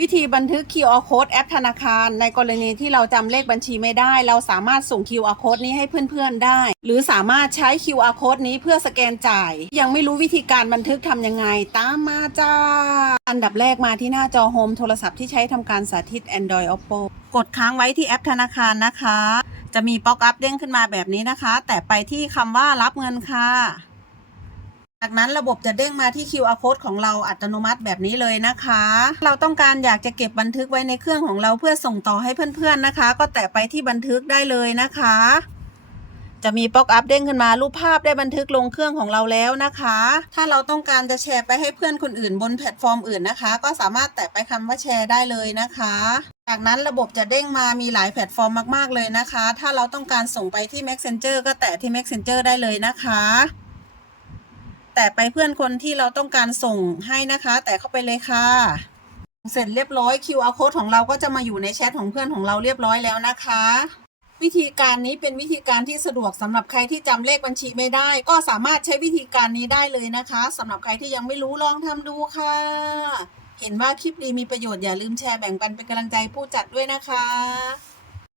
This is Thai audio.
วิธีบันทึก QR code แอปธนาคาร ในกรณีที่เราจำเลขบัญชีไม่ได้ เราสามารถส่ง QR code นี้ให้เพื่อนๆได้ หรือสามารถใช้ QR code นี้เพื่อสแกนจ่าย ยังไม่รู้วิธีการบันทึกทำยังไง ตามมาจ้า อันดับแรกมาที่หน้าจอโฮมโทรศัพท์ที่ใช้ทำการสาธิต Android Oppo กดค้างไว้ที่แอปธนาคารนะคะ จะมีป๊อปอัพเด้งขึ้นมาแบบนี้นะคะ แต่ไปที่คำว่ารับเงินค่ะ จากนั้นระบบจะเด้งมาที่ QR code ของเราอัตโนมัติแบบนี้เลยนะคะ เราต้องการอยากจะเก็บบันทึกไว้ในเครื่องของเราเพื่อส่งต่อให้เพื่อนๆนะคะ ก็แตะไปที่บันทึกได้เลยนะคะ จะมีป๊อปอัพเด้งขึ้นมารูปภาพได้บันทึกลงเครื่องของเราแล้วนะคะ ถ้าเราต้องการจะแชร์ไปให้เพื่อนคนอื่นบนแพลตฟอร์มอื่นนะคะ ก็สามารถแตะไปคำว่าแชร์ได้เลยนะคะ จากนั้นระบบจะเด้งมามีหลายแพลตฟอร์มมากๆเลยนะคะ ถ้าเราต้องการส่งไปที่ Messenger ก็แตะที่ Messenger ได้เลยนะคะ แต่ไปเพื่อนคนที่เราต้องการส่งให้นะคะ แต่เข้าไปเลยค่ะ เสร็จเรียบร้อย QR code ของเราก็จะมาอยู่ในแชทของเพื่อนของเราเรียบร้อยแล้วนะคะ วิธีการนี้เป็นวิธีการที่สะดวกสำหรับใครที่จำเลขบัญชีไม่ได้ ก็สามารถใช้วิธีการนี้ได้เลยนะคะสำหรับใครที่ยังไม่รู้ลองทำดูค่ะ เห็นว่าคลิปดีมีประโยชน์อย่าลืมแชร์แบ่งปันเป็นกำลังใจผู้จัดด้วยนะคะ